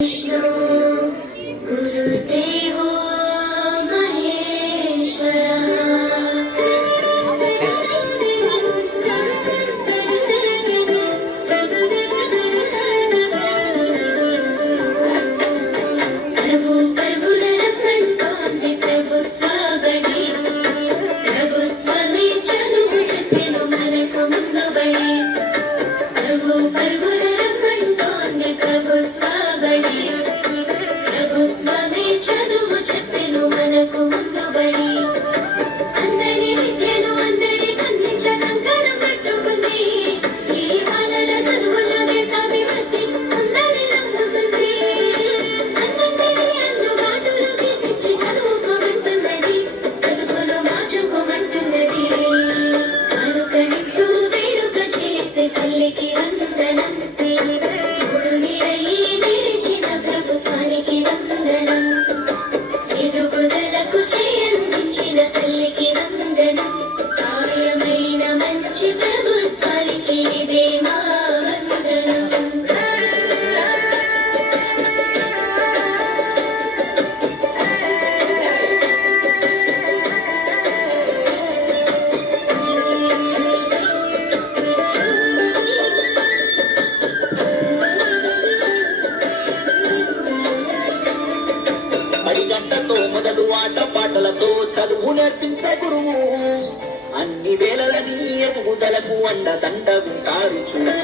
विष्णु गुरुदेवो महेश्वरा प्रभु प्रभुलरपंटोंदि ప్రభుత్వ బడి ప్రభుత్వమే చదువు చెప్పెను మనకు ముందు బడి ప్రభు ప్రభులరపంటోంది ప్రభుత్వ బడి ప్రభుత్వమే చదువు చెప్పెను మనకు ముందు బడి అందరి విద్యను అందరి కందించ కంకణ పట్టుకుంది ఈ బాలల చదువులో దేశాభివృద్ధి అందరి నమ్ముతుంది అన్నింటినీ అందుబాటులోకి తెచ్చి చదువుకోమంటున్నది చదువును మార్చుకోమంటున్నది అనుకరిస్తూ వేడుక చేసే తల్లికి వందనం మూడు నిరయి నిలిచిన ప్రభుత్వానికి వందనం ఎదుగుదలకు చేయందించిన తల్లికి వందనం సాయమైన మంచి ప్రభుత్వానికి ఇదే మా వందనం అడిగంటతో మొదలు ఆట పాటలతో చదువు నేర్పించే గురువు అన్ని వేళలని ఎదుగుదలకు అండదండ ఉంటారు చూడు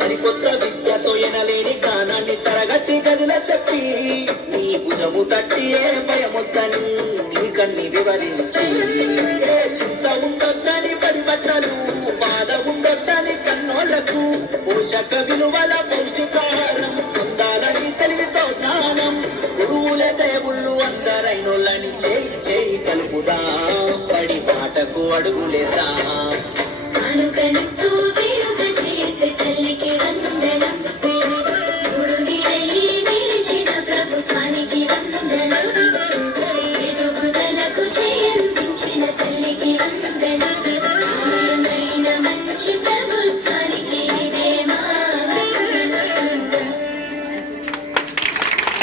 సరికొత్త విద్యతో ఎనలేని జ్ఞానాన్ని తరగతి గదిలో చెప్పి నీ భుజము తట్టి ఏ భయమొద్దని నీకన్ని వివరించి ఏ చింత ఉండొద్దని పరిబట్టలు బాధ ఉండొద్దని కన్నోళ్లకు పోషక విలువల పౌష్టికాహారం పొందాలని తెలివితో జ్ఞానం గురువుల దేవుళ్ళు అందరైనోళ్ళని చేయి చేయి కలుపుదా పడి పాటకు అడుగులేదా అనుకరిస్తూ వేడుక చేసే తల్లి